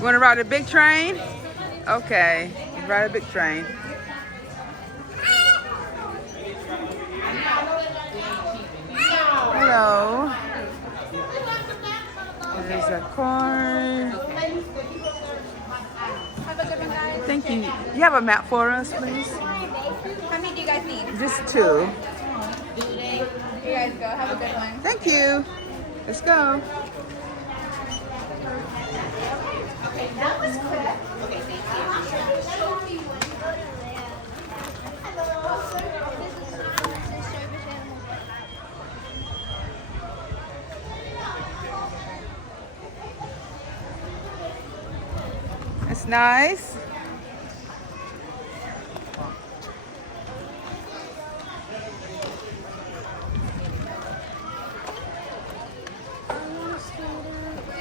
You want to ride a big train? Okay, you ride a big train. Hello. There's a car. Thank you. You have a map for us, please? How many do you guys need? Just 2. Here you guys go. Have a good one. Thank you. Let's go. Okay, that was quick. Okay, thank you. It's nice.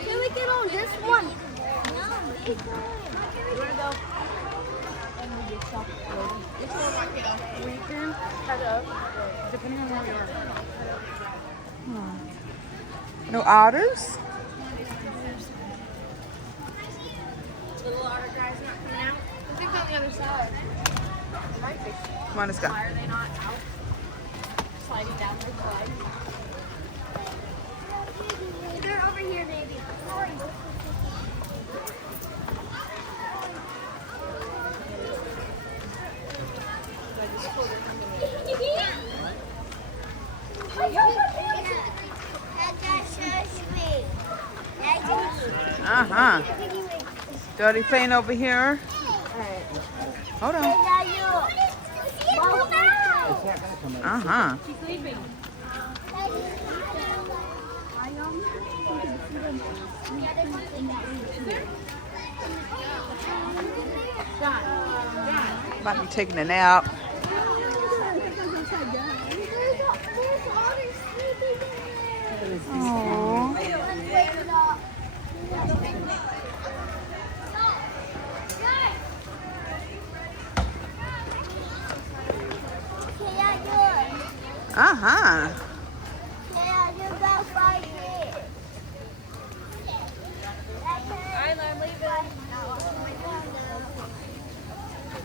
Can we get on this one? You want to go? And we get chocolate. Which one want to go? We can head up, depending on where we are. No otters? The little otter guy's not coming out. I think on the other side. They might be. Come on, let's go. Why are they not out? Sliding down the slide. They're over here, maybe. Uh-huh. Dirty plane over here. Hold on. Uh-huh. She's sleeping. About to be taking a nap. Aww. Uh-huh. I'm leaving.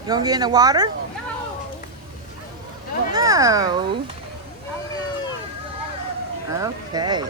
You gonna get in the water? No. Okay.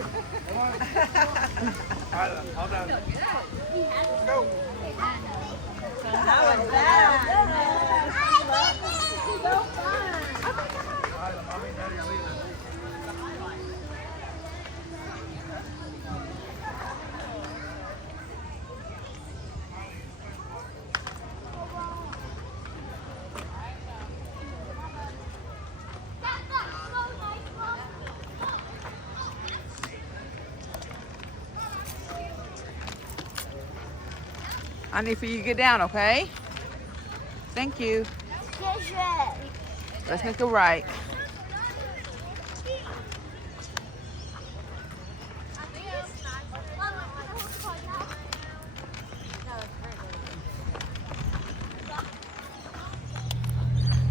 I need for you to get down, okay? Thank you. Let's make a right.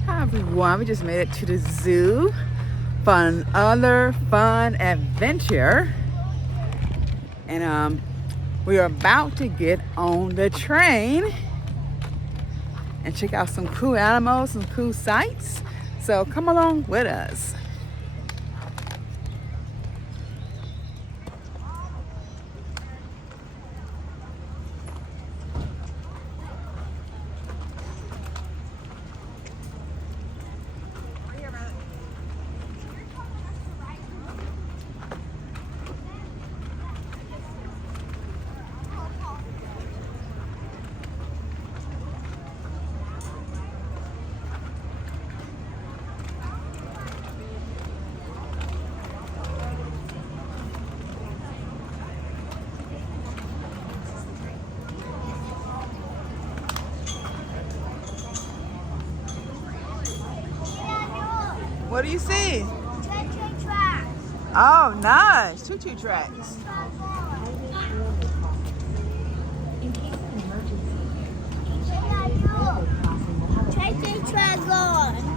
Hi everyone, we just made it to the zoo for another fun adventure. And we are about to get on the train and check out some cool animals, some cool sights. So come along with us. What do you see? Oh, nice. Choo-choo tracks.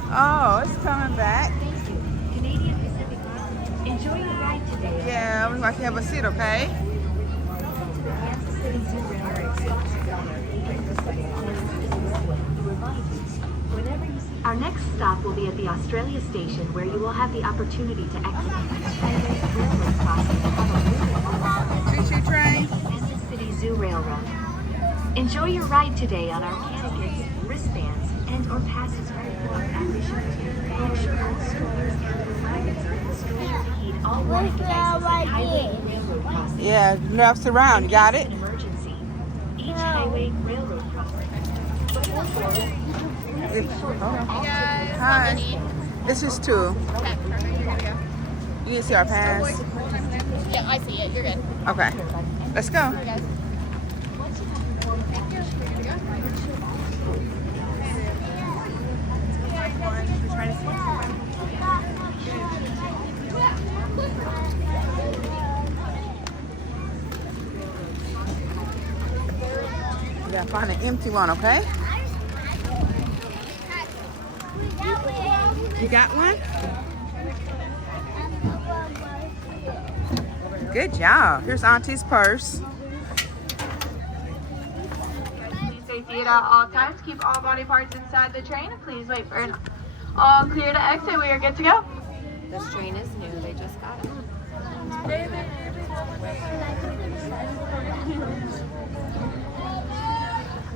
Oh, it's coming back. Canadian Pacific Line. Enjoy your ride today. Yeah, we might have a seat, okay? Welcome to the Kansas City Zoo Railroad. Our next stop will be at the Australia station, where you will have the opportunity to exit the railroad crossing Choo-choo train. and the City Zoo Railroad. Enjoy your ride today on our candidates, wristbands, and/or passes for admission. Make sure all strollers and reminders are installed to heed all warning devices at highway and railroad crossings. Yeah, left surround. You got it? An emergency. Each highway railroad crossing. Before boarding, Hi. This is 2. Okay, perfect. You're good to go. You can see our pass. Yeah, I see it. You're good. Okay. Let's go. Thank you. You're good to go. We gotta find an empty one, okay? You got one? Good job. Here's Auntie's purse. Safety at all times. Keep all body parts inside the train. Please wait for an all clear to exit. We are good to go. This train is new. They just got it.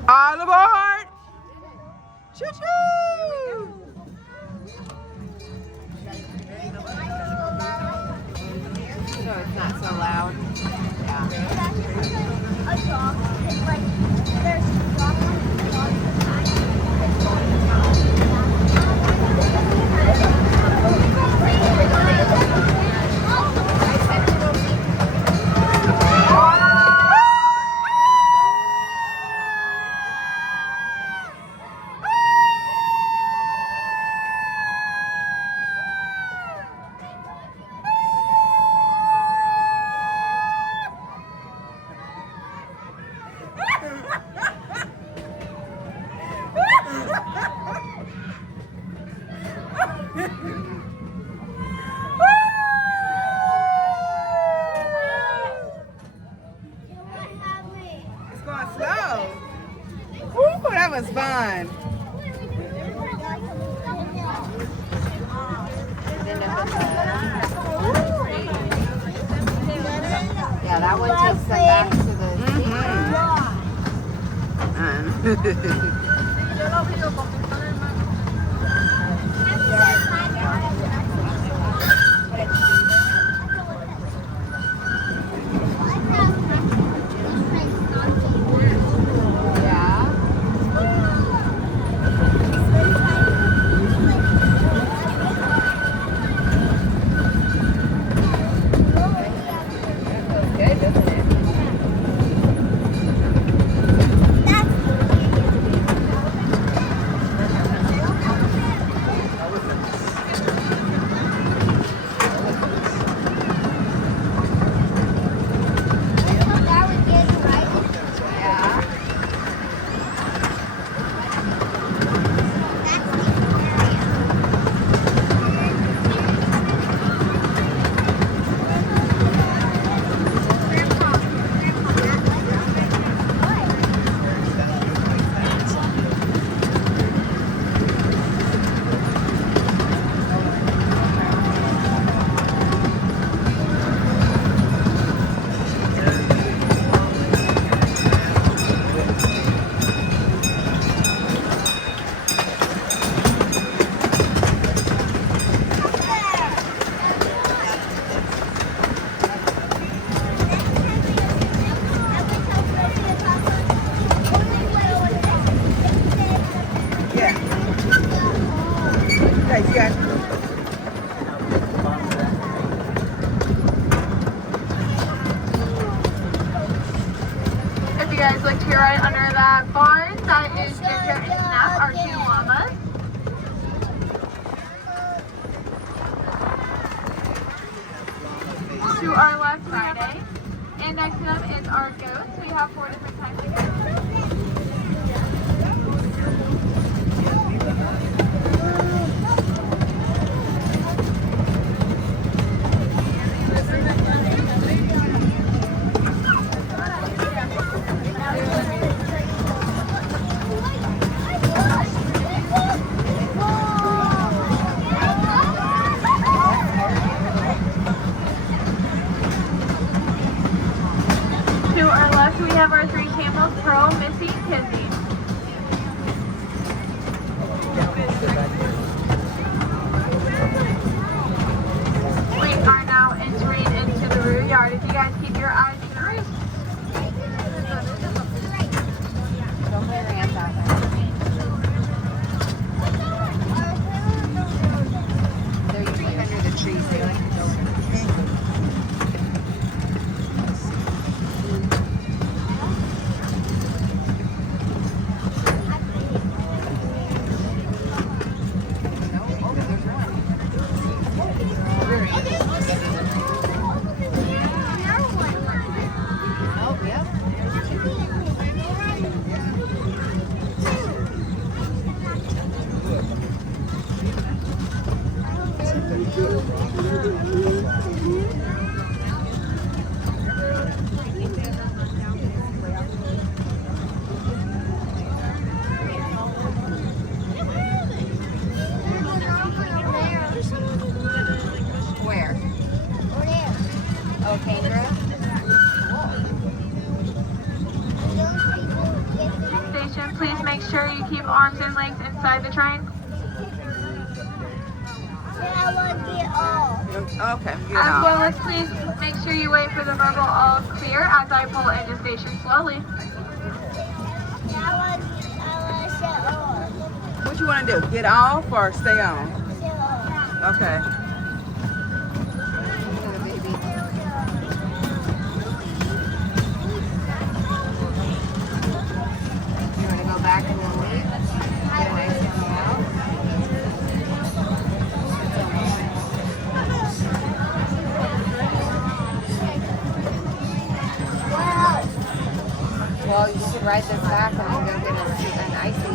All aboard! Choo-choo! So it's not so loud. It's going slow. Woo, that was fun. Yeah, that one takes them back to the Guys, you guys. If you guys look to your right under that barn, that is Ginger and Snap, our 2 llamas. To our left, Friday. And next to them is our goats. We have 4 different types of goats. we have our three camels, Pearl, Missy, and Kizzy. We are now entering into the rear yard. If you guys keep your eyes to the roof. Don't put your hands out there. They're usually under the trees. They like to go under the trees. Oh, yep. Where? Oh, Kendra? Station, please make sure you keep arms and legs inside the train. Okay, get As off. well as please make sure you wait for the verbal all clear as I pull into station slowly. What you want to do? Get off or stay on? Okay. You want to go back and then leave? Get a nice young out. Well, you should ride this back and then go get an icy.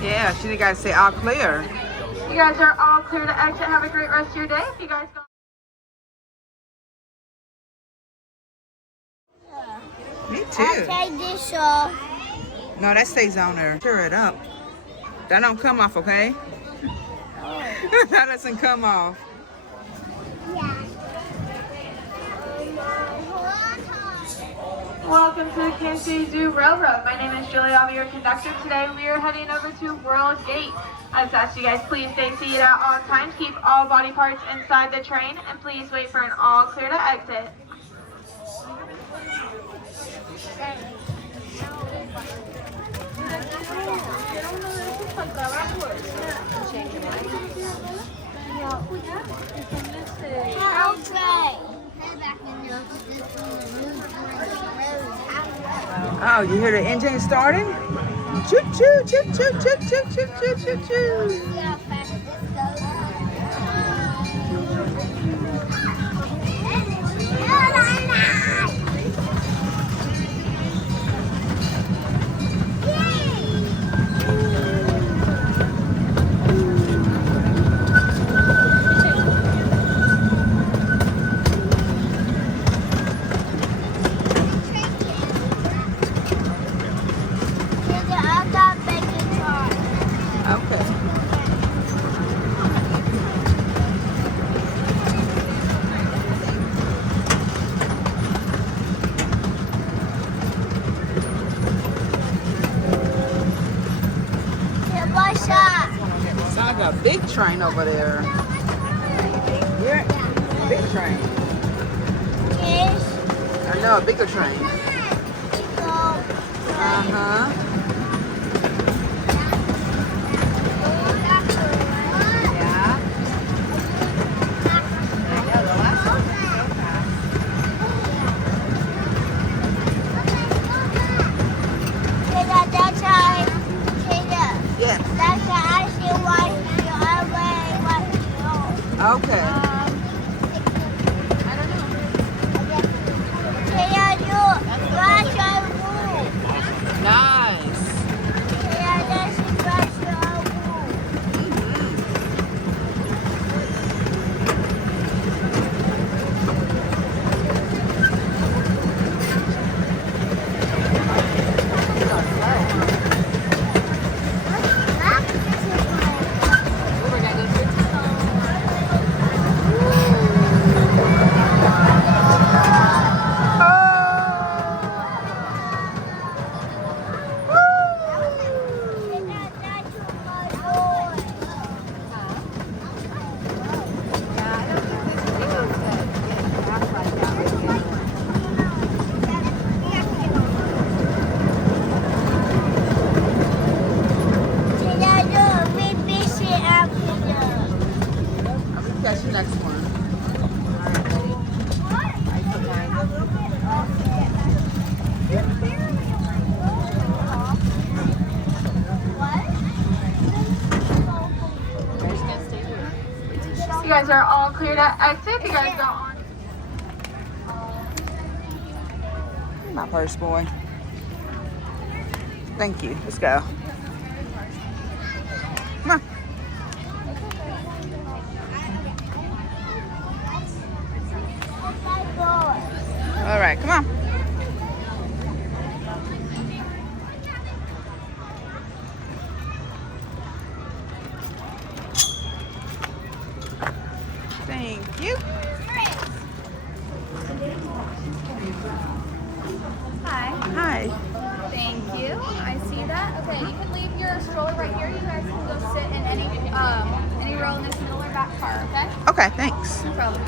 Yeah, she got to say all clear. You guys are all clear to exit. Have a great rest of your day. If you guys go. Me too. Take this off. No, that stays on there. Tear it up. That don't come off, okay? That doesn't come off. Welcome to the Kansas City Zoo Railroad. My name is Julie. I'll be your conductor today. We are heading over to World Gate. I just ask you guys please stay seated at all times. Keep all body parts inside the train, and please wait for an all clear to exit. Oh, you hear the engine starting? Choo choo choo choo choo choo choo choo choo choo. Okay. Sounds like a big train over there. Yeah, big train. I know, a bigger train. Uh-huh. Yeah. Okay. Nice. That's your next one. You guys are all clear to exit. You guys go on. My purse, boy. Thank you. Let's go. Come on. All right, come on. Thank you. Hi. Hi. Thank you. I see that. Okay, you can leave your stroller right here. You guys can go sit in any row in this middle or back car, okay? Okay, thanks. No problem.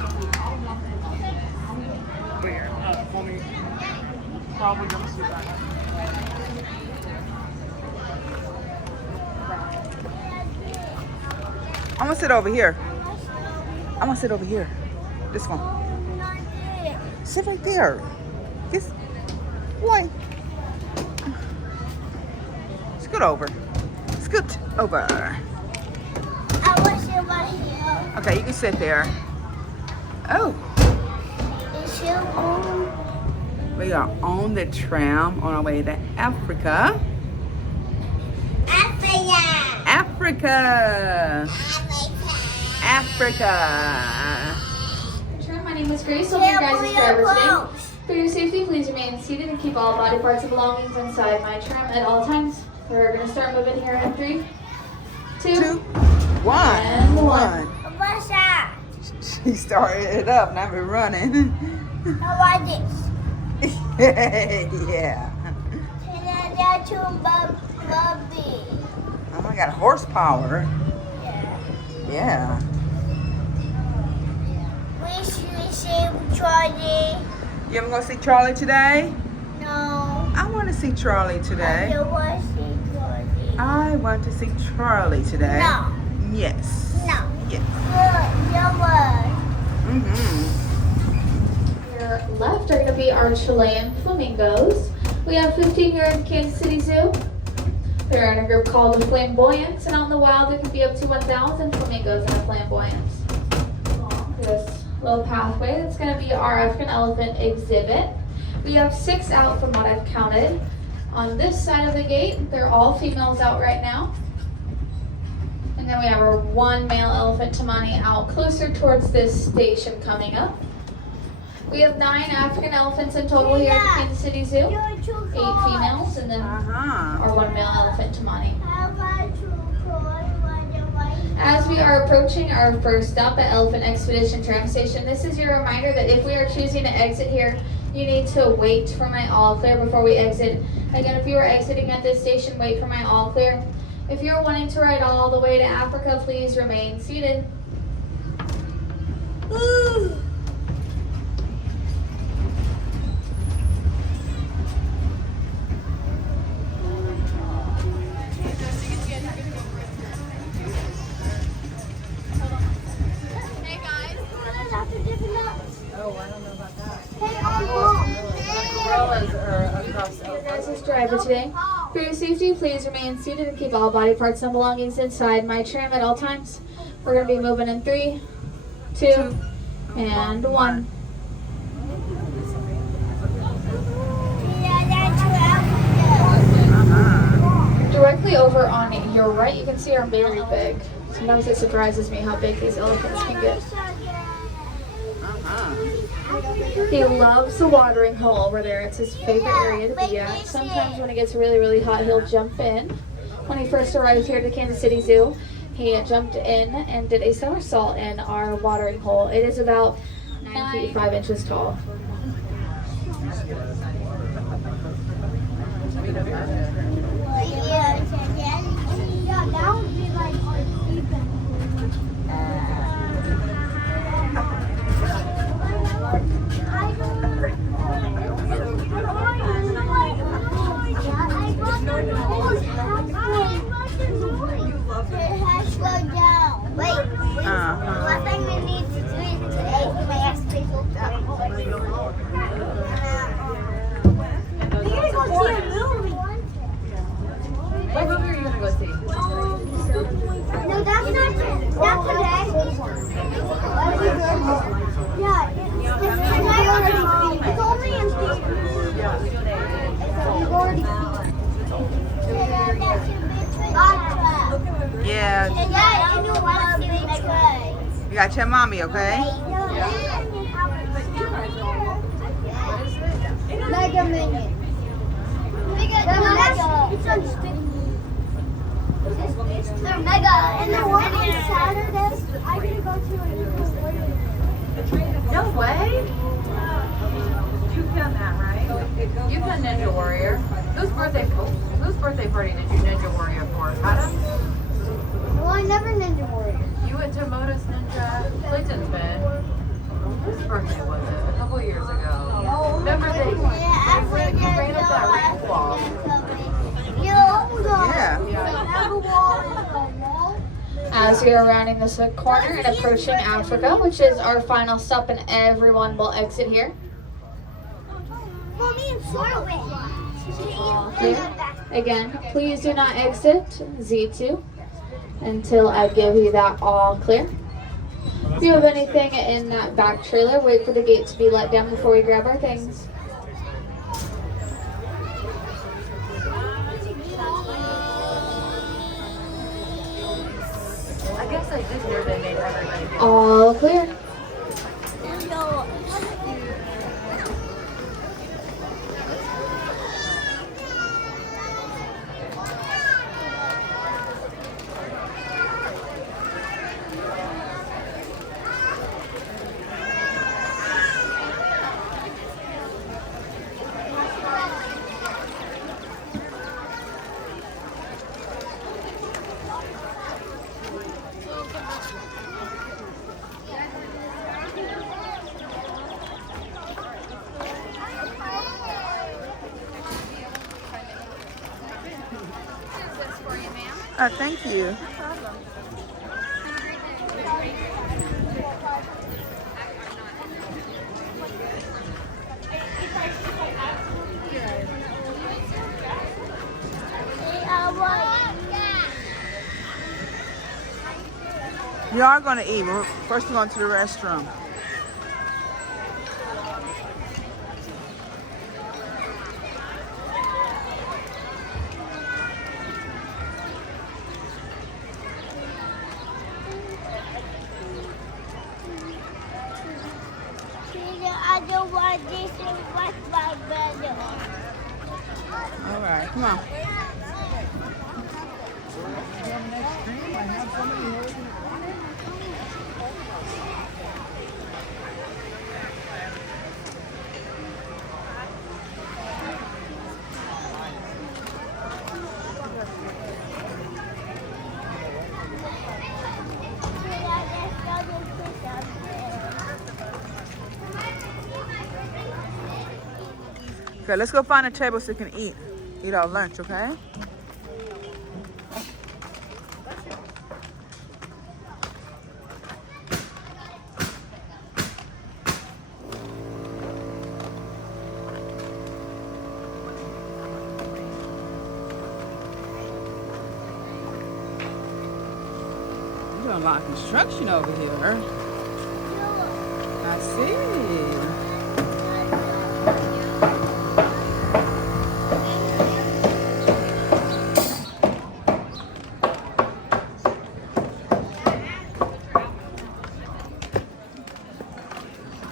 I'm gonna sit over here. I'm gonna sit over here. This one. Sit right there. This boy. Scoot over. Scoot over. I was right here. Okay, you can sit there. Oh, Is your room? we are on the tram on our way to Africa. Africa. Africa. Tram, my name is Grace. I'll be your guys' driver today. For your safety, please remain seated and keep all body parts and belongings inside my tram at all times. We're going to start moving here in 3, 2, 2, 1. And one. What's that? She started it up, now we're running. How about this? Yeah. Can I get to Bubby? Oh, I got horsepower. Yeah. Yeah. We should see Charlie. You ever gonna see Charlie today? No. I want to see Charlie today. I want to see Charlie. I want to see Charlie today. No. Yes. No. Yes. Your left are going to be our Chilean flamingos. We have 15 here in Kansas City Zoo. They're in a group called the Flamboyants, and out in the wild there can be up to 1,000 flamingos in a flamboyance. This little pathway, that's going to be our African elephant exhibit. We have 6 out from what I've counted. On this side of the gate, they're all females out right now. And then we have our 1 male elephant tamani out closer towards this station coming up. We have 9 African elephants in total here at the Kansas City Zoo. 8 females and then our 1 male elephant tamani. As we are approaching our first stop at Elephant Expedition Tram Station, this is your reminder that if we are choosing to exit here, you need to wait for my all clear before we exit. Again, if you are exiting at this station, wait for my all clear. If you're wanting to ride all the way to Africa, please remain seated. As driver today, for your safety, please remain seated and keep all body parts and belongings inside my tram at all times. We're going to be moving in 3, 2, and 1. Directly over on your right, you can see our berry pig. Sometimes it surprises me how big these elephants can get. He loves the watering hole over there. It's his favorite area to be at. Sometimes when it gets really, really hot, he'll jump in. When he first arrived here at the Kansas City Zoo, he jumped in and did a somersault in our watering hole. It is about 9 feet 5 inches tall. Wait, what thing we need gotta tell mommy, okay? Mega Minion. They're mega. And the one on Saturdays, I get to go to a No way. You've done that, right? You've done Ninja Warrior. Whose birthday party did you Ninja Warrior for? Adam? Well, I never Ninja Warrior. You went to Modus Ninja. Clayton's been. Whose birthday was it? A couple of years ago. Remember they ran up that ring wall. As we are rounding this corner and approaching Africa, which is our final stop, and everyone will exit here. Again, please do not exit Z2 until I give you that all clear. If you have anything in that back trailer, wait for the gate to be let down before we grab our things. I guess I did hear they made everybody get All clear. Thank you. You are going to eat. First, we're going to the restroom. I don't want this to watch my brother. All right, come on. Okay, let's go find a table so you can eat our lunch, okay? You're doing a lot of construction over here. I see.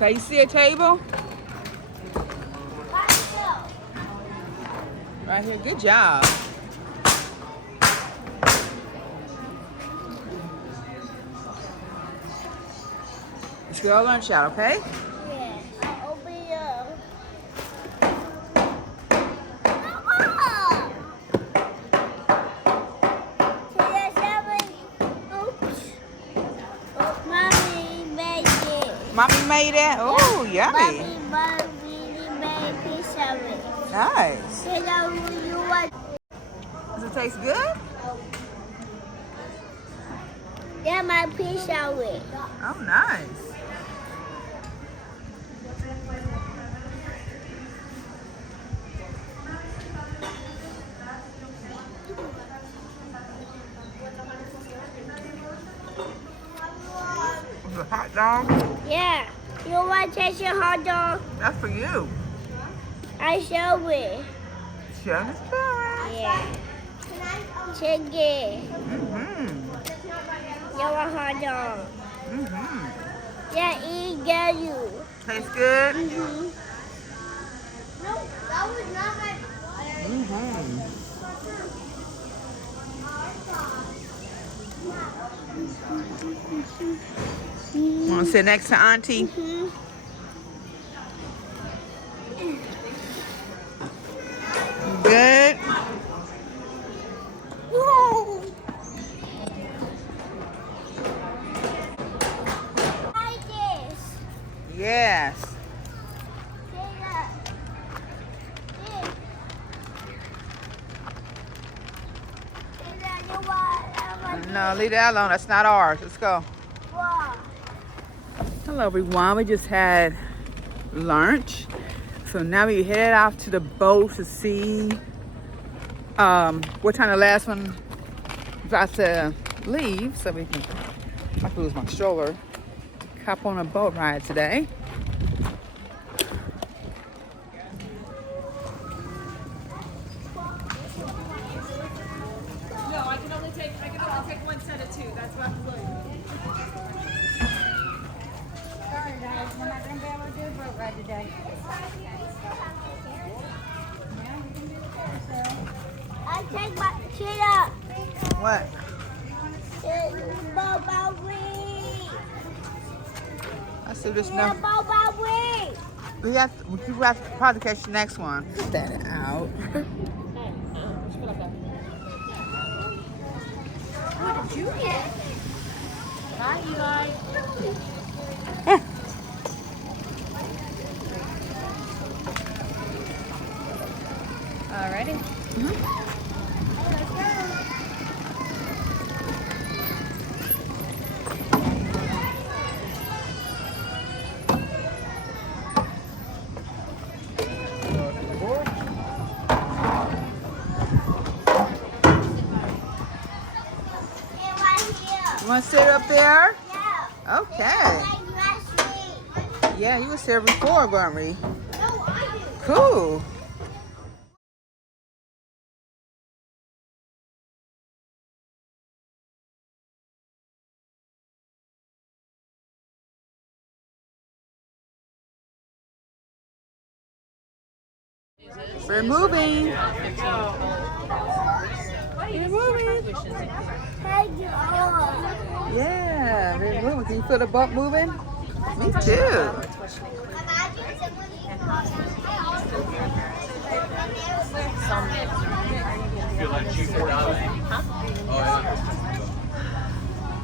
Okay, you see a table? Right here, good job. Let's get our lunch out, okay? Yes, I'll open it up. Mommy made it. Mommy made it? Oh, yummy. Mommy made pizza of it. Nice. You want? Does it taste good? Yeah, my pizza of it. Oh, nice. Was it a hot dog? Yeah. You want to taste your hot dog? That's for you. I show it. Show the story. Yeah. Chicken. Mm-hmm. You want hot dog? Mm-hmm. get you. Tastes good? Mm-hmm. No, that was not my. Want to sit next to Auntie? Good. Whoa. Like this. Yes. No, leave that alone. That's not ours. Let's go. Hello, everyone. We just had lunch. So now we headed off to the boat to see what time the last one about to leave. So we can, I have to lose my stroller. Hop on a boat ride today. I'll take one set of two. That's what I'm doing. Sorry guys, we're not gonna be able to do a boat ride today. Yeah, we can do the carousel. I take my cheetah. What? Boba wing. I see this Yeah, now. boba wing. We have to probably catch the next one. Get that out. What did you get? Bye, Eli. Alrighty. You want to sit up there? Yeah. Okay. Like last week. Yeah, you was here before, weren't we? No, I do. Cool. We're moving. We're moving. Yeah, we're moving. Can you feel the boat moving? Me too.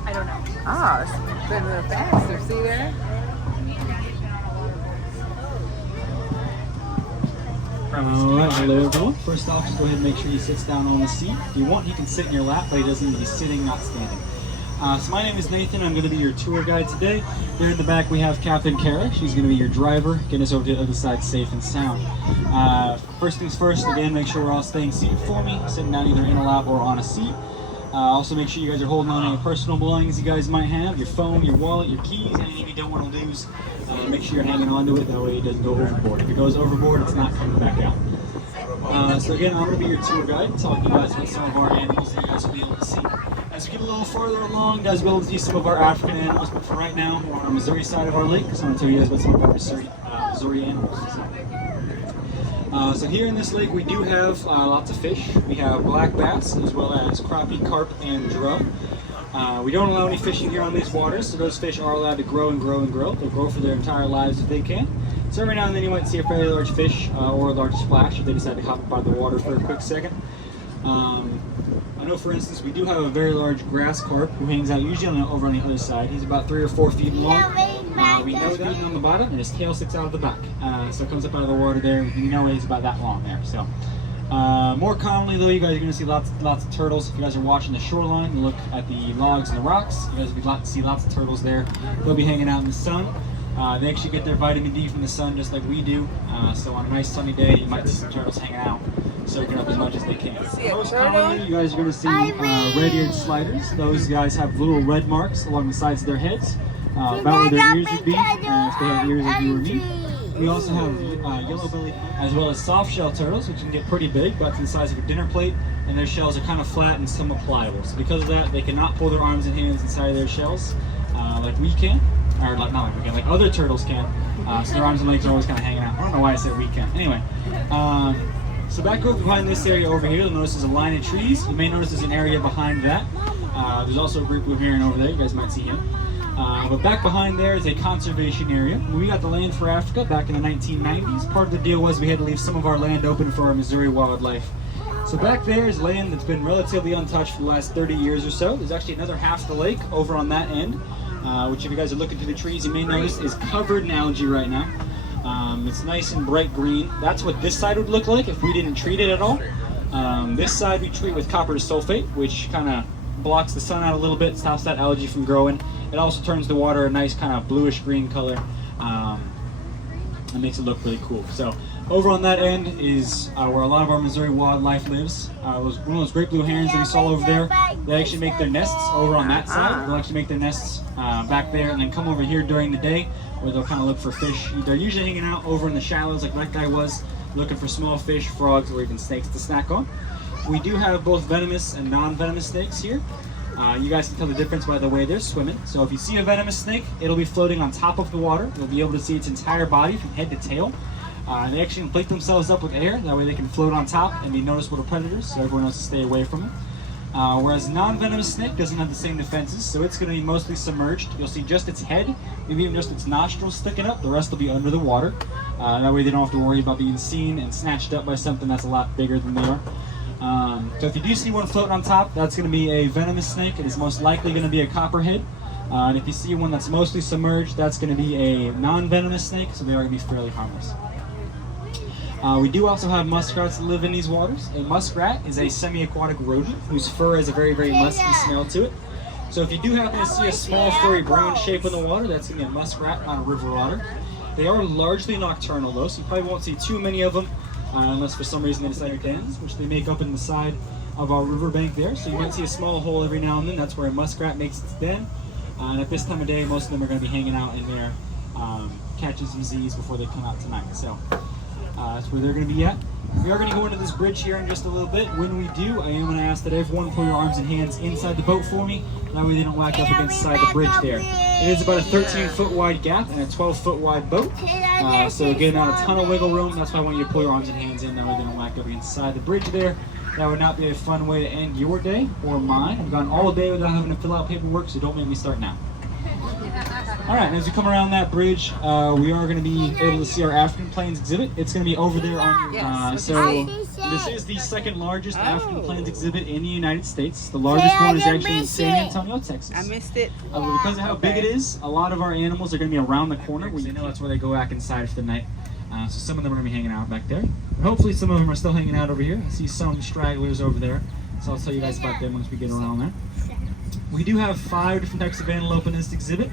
I don't know. Oh, it's been real faster. See there? Alright, hello everyone. First off, just go ahead and make sure he sits down on the seat. If you want, he can sit in your lap, but he doesn't need to be sitting, not standing. So my name is Nathan. I'm going to be your tour guide today. There in the back we have Captain Kara. She's going to be your driver, getting us over to the other side safe and sound. First things first, again, make sure we're all staying seated for me, sitting down either in a lap or on a seat. Also make sure you guys are holding on to any personal belongings you guys might have, your phone, your wallet, your keys, anything you don't want to lose. Make sure you're hanging on to it, that way it doesn't go overboard. If it goes overboard, it's not coming back out. So again, I'm going to be your tour guide, talking to you guys about some of our animals that you guys will be able to see. As we get a little further along, you guys will be able to see some of our African animals, but for right now, we're on the Missouri side of our lake, so I'm going to tell you guys about some of our Missouri animals. So here in this lake, we do have lots of fish. We have black bass, as well as crappie, carp, and drum. We don't allow any fishing here on these waters, so those fish are allowed to grow and grow and grow. They'll grow for their entire lives if they can. So every now and then you might see a fairly large fish or a large splash if they decide to hop up out of the water for a quick second. I know, for instance, we do have a very large grass carp who hangs out usually over on the other side. He's about 3 or 4 feet long. We know that on the bottom, and his tail sticks out of the back. So it comes up out of the water there, and you know he's about that long there. So more commonly, though, you guys are going to see lots of turtles. If you guys are watching the shoreline and look at the logs and the rocks, you guys will see lots of turtles there. They'll be hanging out in the sun. They actually get their vitamin D from the sun just like we do. So on a nice sunny day, you might see some turtles hanging out, soaking up as much as they can. Most commonly, you guys are going to see red-eared sliders. Those guys have little red marks along the sides of their heads, about where their ears would be, if they have ears like you or me. We also have yellow-bellied, as well as soft-shell turtles, which can get pretty big, about the size of a dinner plate, and their shells are kind of flat and somewhat pliable. So because of that, they cannot pull their arms and hands inside of their shells like we can. or not like we can, like other turtles can. So their arms and legs are always kind of hanging out. I don't know why I said we can. Anyway, so back over behind this area over here, you'll notice there's a line of trees. You may notice there's an area behind that. There's also a group blue heron over there. You guys might see him. But back behind there is a conservation area. When we got the Land for Africa back in the 1990s, part of the deal was we had to leave some of our land open for our Missouri wildlife. So back there is land that's been relatively untouched for the last 30 years or so. There's actually another half of the lake over on that end, which if you guys are looking through the trees, you may notice is covered in algae right now. It's nice and bright green. That's what this side would look like if we didn't treat it at all. This side we treat with copper sulfate, which kind of blocks the sun out a little bit, stops that algae from growing. It also turns the water a nice kind of bluish green color. It makes it look really cool. So over on that end is where a lot of our Missouri wildlife lives. One of those great blue herons that we saw over there, they actually make their nests over on that side. They'll actually make their nests back there and then come over here during the day where they'll kind of look for fish. They're usually hanging out over in the shallows like that guy was, looking for small fish, frogs, or even snakes to snack on. We do have both venomous and non-venomous snakes here. You guys can tell the difference by the way they're swimming. So if you see a venomous snake, it'll be floating on top of the water. You'll be able to see its entire body from head to tail. They actually inflate themselves up with air, that way they can float on top and be noticeable to predators, so everyone knows to stay away from them. Whereas a non-venomous snake doesn't have the same defenses, so it's going to be mostly submerged. You'll see just its head, maybe even just its nostrils sticking up. The rest will be under the water. That way they don't have to worry about being seen and snatched up by something that's a lot bigger than they are. So if you do see one floating on top, that's going to be a venomous snake. It is most likely going to be a copperhead. And if you see one that's mostly submerged, that's going to be a non-venomous snake, so they are going to be fairly harmless. We do also have muskrats that live in these waters. A muskrat is a semi-aquatic rodent whose fur has a very, very musky smell to it. So if you do happen to see a small furry brown shape in the water, that's going to be a muskrat, not a river otter. They are largely nocturnal though, so you probably won't see too many of them unless for some reason they decide to dance, which they make up in the side of our riverbank there. So you might see a small hole every now and then. That's where a muskrat makes its den. And at this time of day, most of them are going to be hanging out in there, catching some Z's before they come out tonight. So that's where they're going to be at. We are going to go into this bridge here in just a little bit. When we do, I am going to ask that everyone pull your arms and hands inside the boat for me. That way they don't whack up against the side of the bridge there. It is about a 13-foot wide gap and a 12-foot wide boat. So again, not a ton of wiggle room. That's why I want you to pull your arms and hands in. That way they don't whack up against the side of the bridge there. That would not be a fun way to end your day or mine. I've gone all day without having to fill out paperwork, so don't make me start now. All right, and as we come around that bridge, we are going to be able to see our African Plains exhibit. It's going to be over there on so this is the second largest African Plains exhibit in the United States. The largest one is actually in San Antonio, Texas. I missed it. Because of how big it is, a lot of our animals are going to be around the corner where you know that's where they go back inside for the night. So some of them are going to be hanging out back there. Hopefully some of them are still hanging out over here. I see some stragglers over there. So I'll tell you guys about them once we get around there. We do have 5 different types of antelope in this exhibit.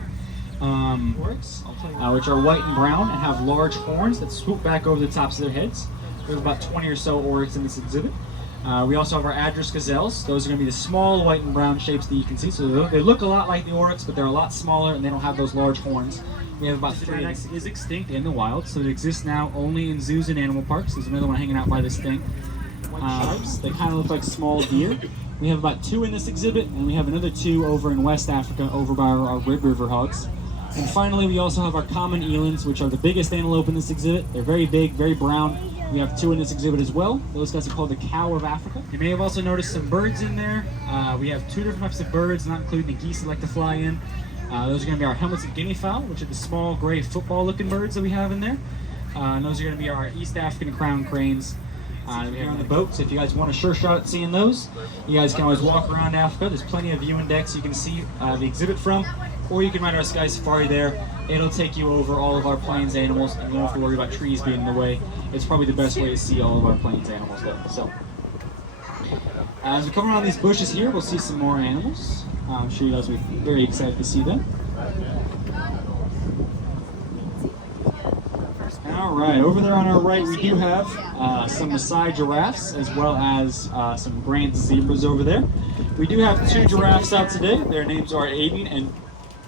Which are white and brown and have large horns that swoop back over the tops of their heads. There's about 20 or so oryx in this exhibit. We also have our Address gazelles. Those are going to be the small white and brown shapes that you can see. So they look a lot like the oryx, but they're a lot smaller and they don't have those large horns. We have about 3. It is extinct in the wild, so it exists now only in zoos and animal parks. There's another one hanging out by this thing. They kind of look like small deer. We have about 2 in this exhibit, and we have another 2 over in West Africa, over by our Red River hogs. And finally, we also have our common elands, which are the biggest antelope in this exhibit. They're very big, very brown. We have 2 in this exhibit as well. Those guys are called the cow of Africa. You may have also noticed some birds in there. We have 2 different types of birds, not including the geese that like to fly in. Those are going to be our helmeted guinea fowl, which are the small gray football-looking birds that we have in there. And those are going to be our East African crown cranes. We have on the boat, so if you guys want a sure shot at seeing those, you guys can always walk around Africa. There's plenty of viewing decks you can see the exhibit from, or you can ride our Sky Safari there. It'll take you over all of our plains animals, and you don't have to worry about trees being in the way. It's probably the best way to see all of our plains animals though. So, as we come around these bushes here, we'll see some more animals. I'm sure you guys will be very excited to see them. All right, over there on our right, we do have some Maasai giraffes as well as some grand zebras over there. We do have 2 giraffes out today. Their names are Aiden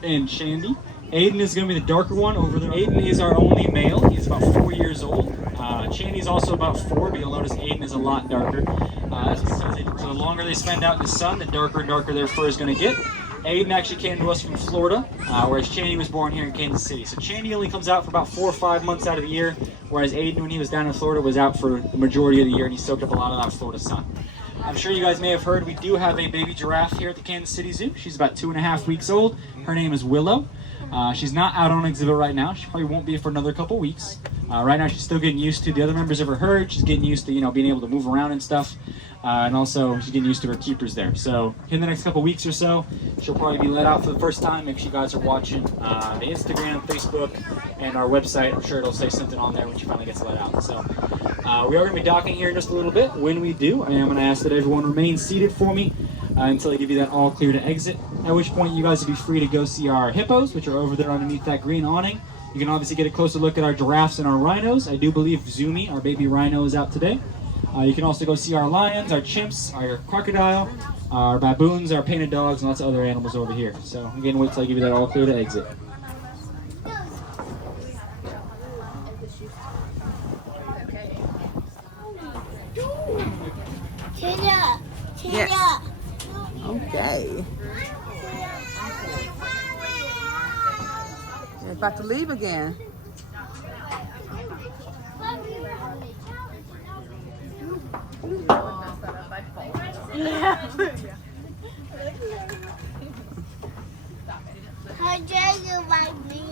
and Shandy. Aiden is going to be the darker one over there. Aiden is our only male. He's about 4 years old. Shandy's also about 4, but you'll notice Aiden is a lot darker. So the longer they spend out in the sun, the darker and darker their fur is going to get. Aiden actually came to us from Florida, whereas Chaney was born here in Kansas City. So Chaney only comes out for about 4 or 5 months out of the year, whereas Aiden, when he was down in Florida, was out for the majority of the year, and he soaked up a lot of that Florida sun. I'm sure you guys may have heard we do have a baby giraffe here at the Kansas City Zoo. She's about 2.5 weeks old. Her name is Willow. She's not out on exhibit right now. She probably won't be for another couple weeks. Right now she's still getting used to the other members of her herd. She's getting used to, being able to move around and stuff. And also she's getting used to her keepers there. So in the next couple weeks or so, she'll probably be let out for the first time. If you guys are watching the Instagram, Facebook, and our website, I'm sure it'll say something on there when she finally gets let out. So we are going to be docking here in just a little bit. When we do, I am going to ask that everyone remain seated for me until I give you that all clear to exit, at which point you guys will be free to go see our hippos, which are over there underneath that green awning. You can obviously get a closer look at our giraffes and our rhinos. I do believe Zumi, our baby rhino, is out today. You can also go see our lions, our chimps, our crocodile, our baboons, our painted dogs, and lots of other animals over here. So again, wait till I give you that all clear to exit. Yes. Okay. You're about to leave again. How dare you like me?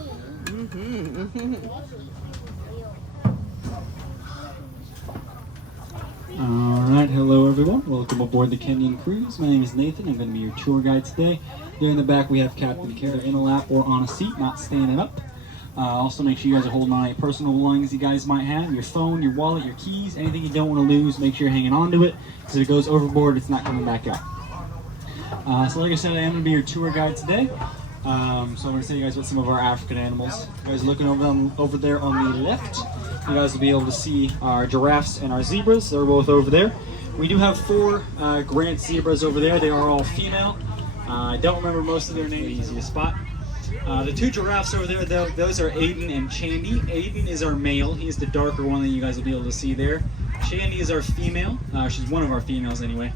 Alright, hello everyone. Welcome aboard the Kenyan Cruise. My name is Nathan. I'm going to be your tour guide today. There in the back we have Captain Care in a lap or on a seat, not standing up. Also make sure you guys are holding on any personal belongings you guys might have. Your phone, your wallet, your keys, anything you don't want to lose, make sure you're hanging on to it. Because if it goes overboard, it's not coming back out. So like I said, I am going to be your tour guide today. So I'm going to tell you guys about some of our African animals. You guys are looking over there on the left. You guys will be able to see our giraffes and our zebras. They're both over there. We do have 4 Grant zebras over there. They are all female. I don't remember most of their names. Easy to spot. The 2 giraffes over there, though, those are Aiden and Chandy. Aiden is our male. He's the darker one that you guys will be able to see there. Chandy is our female. She's one of our females anyway.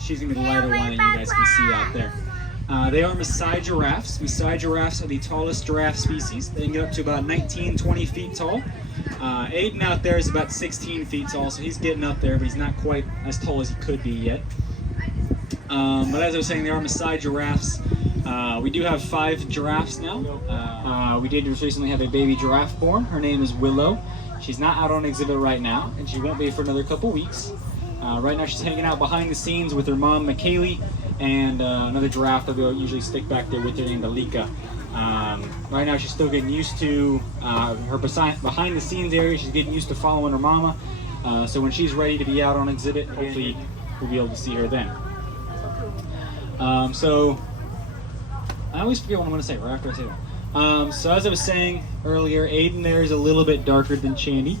She's going to be the lighter one that you guys can see out there. They are Maasai giraffes. Maasai giraffes are the tallest giraffe species. They can get up to about 19, 20 feet tall. Aiden out there is about 16 feet tall, so he's getting up there, but he's not quite as tall as he could be yet. But as I was saying, they are Maasai giraffes. We do have 5 giraffes now. We did just recently have a baby giraffe born. Her name is Willow. She's not out on exhibit right now, and she won't be for another couple weeks. Right now she's hanging out behind the scenes with her mom, McKaylee, and another giraffe that we'll usually stick back there with her named Alika. Right now she's still getting used to her behind the scenes area. She's getting used to following her mama. So when she's ready to be out on exhibit, hopefully we'll be able to see her then. So I always forget what I'm going to say right after I say that. So as I was saying earlier, Aiden there is a little bit darker than Chandy.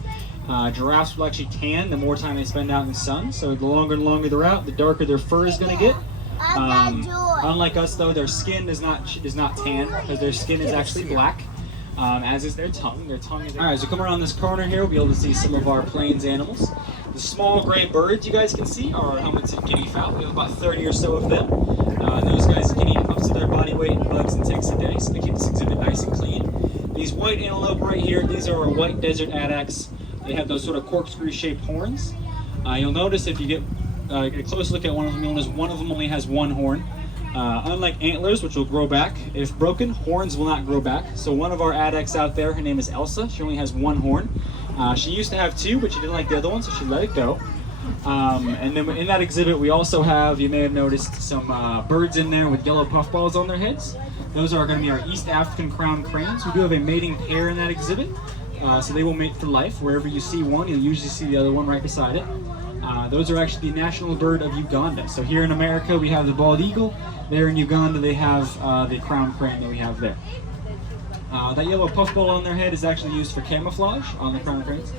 Giraffes will actually tan the more time they spend out in the sun. So the longer and longer they're out, the darker their fur is going to get. Unlike us though, their skin is not tan because their skin is actually black, as is their tongue. Their tongue is... Alright, so come around this corner here, we'll be able to see some of our plains animals. The small gray birds you guys can see are helmets and guinea fowl. We have about 30 or so of them. Those guys can eat up to their body weight in bugs and ticks a day, so they keep this exhibit nice and clean. These white antelope right here, these are our white desert addax. They have those sort of corkscrew shaped horns. You'll notice if you get a close look at one of them, you'll notice one of them only has 1 horn. Unlike antlers, which will grow back, if broken, horns will not grow back. So one of our addax out there, her name is Elsa. She only has 1 horn. She used to have 2, but she didn't like the other one, so she let it go. And then in that exhibit, we also have, you may have noticed, some birds in there with yellow puffballs on their heads. Those are going to be our East African crowned cranes. We do have a mating pair in that exhibit, so they will mate for life. Wherever you see one, you'll usually see the other one right beside it. Those are actually the national bird of Uganda. So here in America, we have the bald eagle. There in Uganda, they have the crowned crane that we have there. That yellow puffball on their head is actually used for camouflage on the crowned cranes.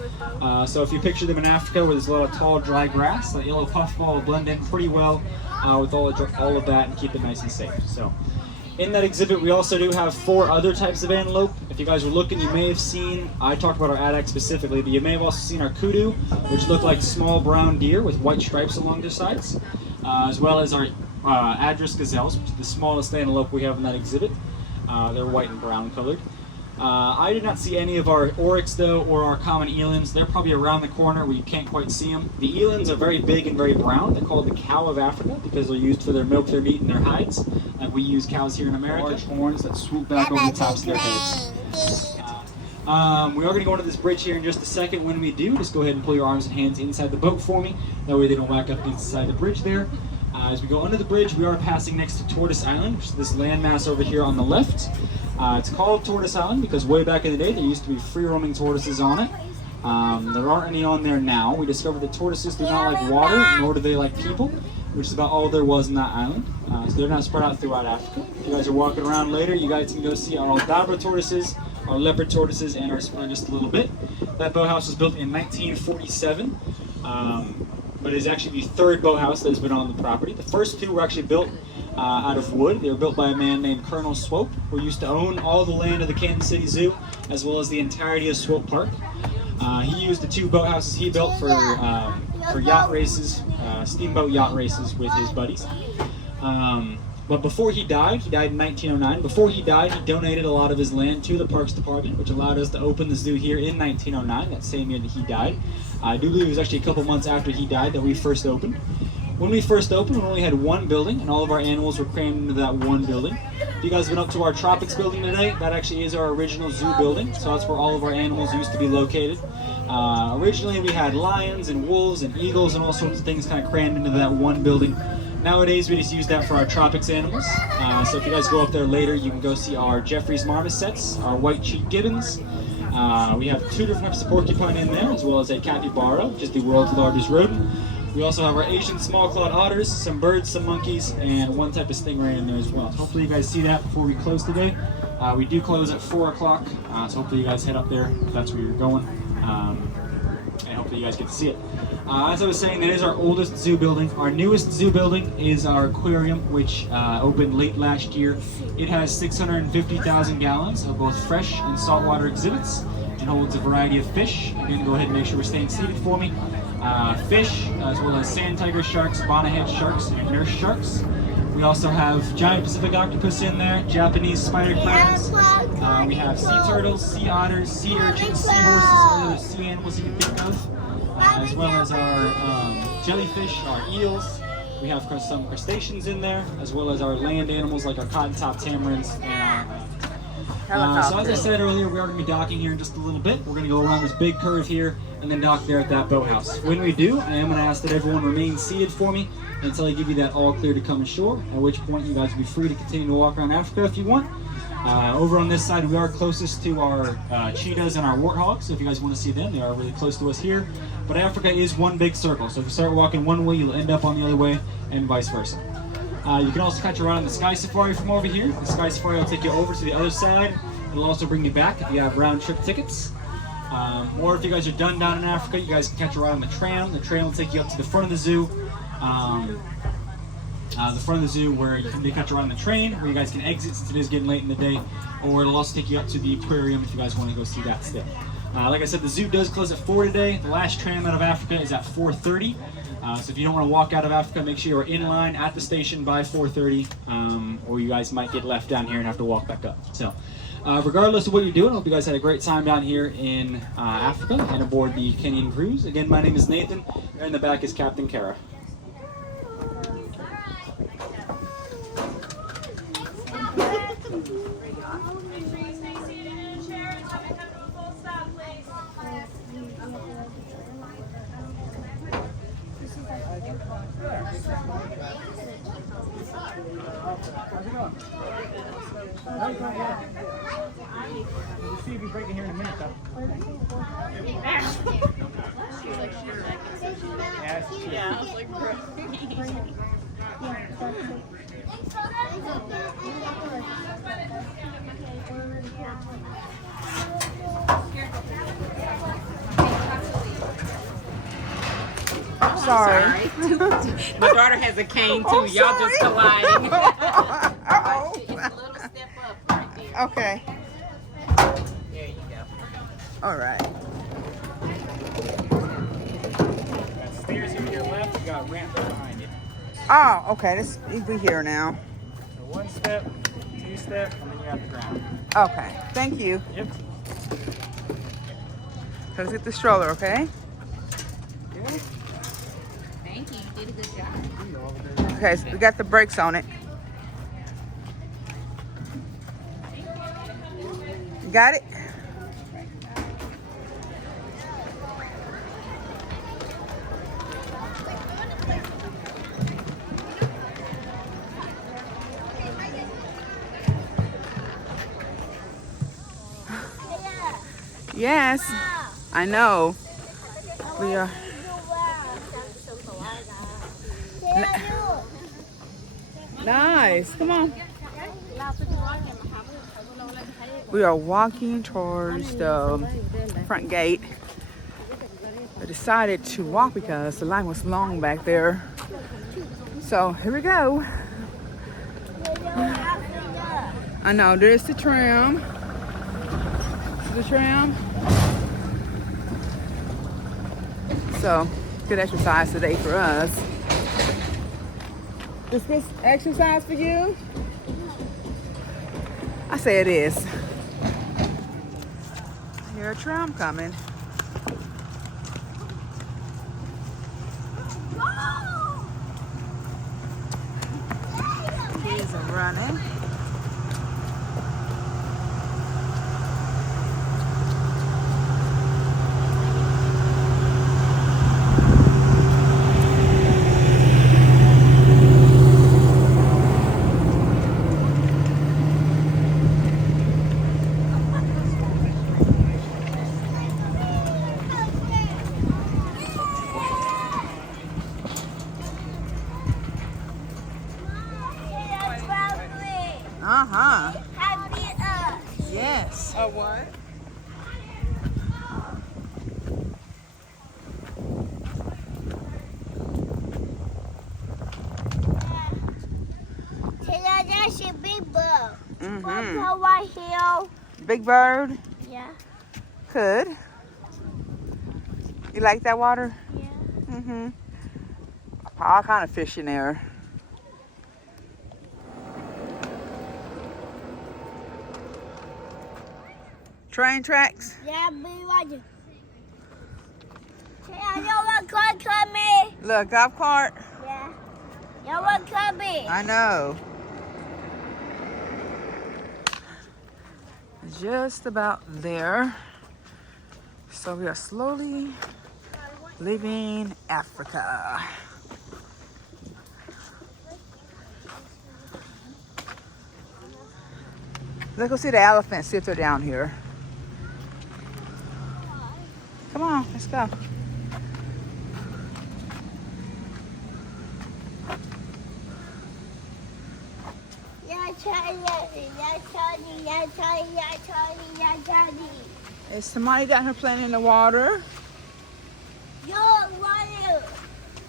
So if you picture them in Africa where there's a lot of tall, dry grass, that yellow puffball will blend in pretty well with all of that and keep it nice and safe. So in that exhibit, we also do have 4 other types of antelope. If you guys were looking, you may have seen, I talked about our addax specifically, but you may have also seen our kudu, which look like small brown deer with white stripes along their sides, as well as our address gazelles, which is the smallest antelope we have in that exhibit. They're white and brown colored. I did not see any of our oryx though, or our common elands. They're probably around the corner where you can't quite see them. The elands are very big and very brown. They're called the cow of Africa because they're used for their milk, their meat, and their hides. Like we use cows here in America. Large horns that swoop back over the tops of their heads. We are going to go into this bridge here in just a second. When we do, just go ahead and pull your arms and hands inside the boat for me. That way they don't whack up inside the bridge there. As we go under the bridge, we are passing next to Tortoise Island, which is this landmass over here on the left. It's called Tortoise Island because way back in the day there used to be free-roaming tortoises on it. There aren't any on there now. We discovered that tortoises do not like water, nor do they like people, which is about all there was in that island. So they're not spread out throughout Africa. If you guys are walking around later, you guys can go see our Aldabra tortoises, our leopard tortoises, and our spur just a little bit. That boathouse was built in 1947. But it is actually the third boathouse that has been on the property. The first two were actually built out of wood. They were built by a man named Colonel Swope, who used to own all the land of the Kansas City Zoo, as well as the entirety of Swope Park. He used the two boathouses he built for yacht races, steamboat yacht races with his buddies. But before he died in 1909, before he died, he donated a lot of his land to the Parks Department, which allowed us to open the zoo here in 1909, that same year that he died. I do believe it was actually a couple months after he died that we first opened. When we first opened, we only had one building, and all of our animals were crammed into that one building. If you guys have been up to our Tropics building today, that actually is our original zoo building, so that's where all of our animals used to be located. Originally, we had lions and wolves and eagles and all sorts of things kind of crammed into that one building. Nowadays, we just use that for our tropics animals. So if you guys go up there later, you can go see our Jeffrey's marmosets, our white-cheeked gibbons. We have two different types of porcupine in there, as well as a capybara, which is the world's largest rodent. We also have our Asian small-clawed otters, some birds, some monkeys, and one type of stingray in there as well. So hopefully you guys see that before we close today. We do close at 4 o'clock, so hopefully you guys head up there if that's where you're going. And hopefully you guys get to see it. As I was saying, that is our oldest zoo building. Our newest zoo building is our aquarium, which opened late last year. It has 650,000 gallons of both fresh and saltwater exhibits and holds a variety of fish. Again, go ahead and make sure we're staying seated for me. Fish, as well as sand tiger sharks, bonnethead sharks, and nurse sharks. We also have giant Pacific octopus in there, Japanese spider crabs. We have sea turtles, sea otters, sea urchins, seahorses, and other sea animals you can think of. As well as our jellyfish, our eels. We have some crustaceans in there, as well as our land animals like our cotton-top tamarins and our so as I said earlier, we are going to be docking here in just a little bit. We're going to go around this big curve here and then dock there at that boathouse. When we do, I am going to ask that everyone remain seated for me until I give you that all clear to come ashore, at which point you guys will be free to continue to walk around Africa if you want. Over on this side, we are closest to our cheetahs and our warthogs, so if you guys want to see them, they are really close to us here. But Africa is one big circle, so if you start walking one way, you'll end up on the other way, and vice versa. You can also catch a ride on the Sky Safari from over here. The Sky Safari will take you over to the other side. It'll also bring you back if you have round-trip tickets. Or if you guys are done down in Africa, you guys can catch a ride on the Tram. The Tram will take you up to the front of the zoo. Where you can catch a ride on the train, where you guys can exit since it is getting late in the day, or it'll also take you up to the aquarium if you guys want to go see that still. Like I said, the zoo does close at 4 today. The last tram out of Africa is at 4:30. So if you don't want to walk out of Africa, make sure you're in line at the station by 4:30, or you guys might get left down here and have to walk back up. So regardless of what you're doing, I hope you guys had a great time down here in Africa and aboard the Kenyan cruise. Again, my name is Nathan. There in the back is Captain Kara. We'll see if you break it here in a minute, though. Yeah, I was like, bro. Sorry. My daughter has a cane too. Oh, y'all just colliding. Uh-oh. It's a little step up right there. Okay. There you go. All right. Got stairs here to your left, you got a ramp behind you. Oh, okay. This we here now. So 1 step, 2 step, and then you're at the ground. Okay. Thank you. Yep. So let's get the stroller, okay? Thank you. You did a good job. Okay, so we got the brakes on it. You got it? Yes, I know. We are. Nice. Come on. We are walking towards the front gate. I decided to walk because the line was long back there. So here we go. I know, there's the tram. The tram. So good exercise today for us. Is this exercise for you? I say it is. Here's a tram coming. Kids are running. Uh-huh. Yes. A what? That's a big bird. Mm-hmm. Right here. Big bird. Yeah. Could. You like that water? Yeah. Mm-hmm. All kind of fish in there. Train tracks. Yeah, be watching. I know what car coming. Look, golf cart. Yeah. You know what coming. I know. Just about there. So we are slowly leaving Africa. Let's go see the elephants, see if they're down here. Come on, let's go. Is somebody down here playing in the water? Yo, water.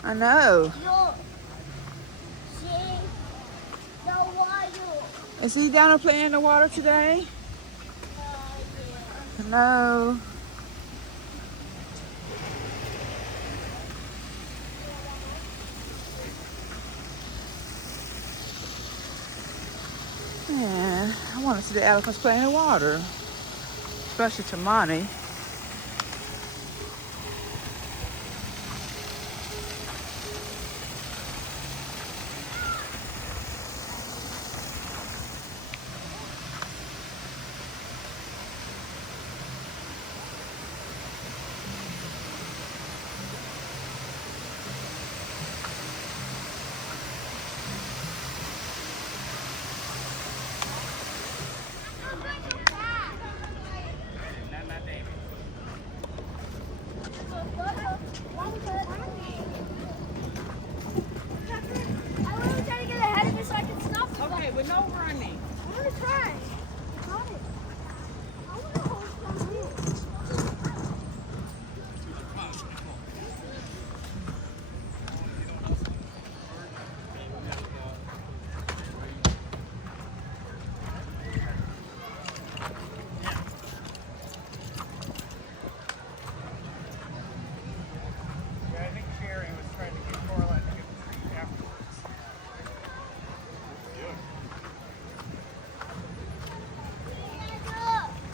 I know. Yo. See? The water. Is he down there playing in the water today? No. Man, I want to see the elephants playing in the water. Especially Tamani.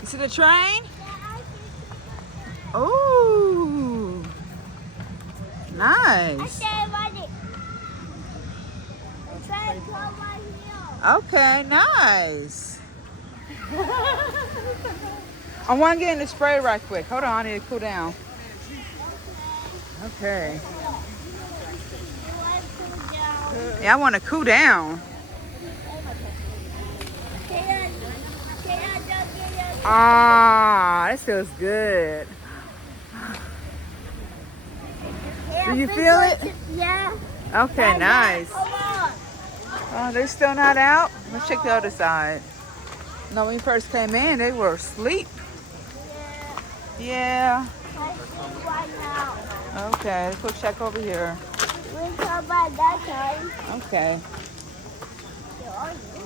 See the train? Oh, nice. Okay, nice. I want to get in the spray right quick. Hold on, I need to cool down. Okay. Yeah, I want to cool down. Ah, this feels good. Do you feel it? Yeah. Okay, nice. Come on. Oh, they're still not out? Let's check the other side. No, when we first came in, they were asleep. Yeah. I see right now. Okay, let's go check over here. We come by that time. Okay. You're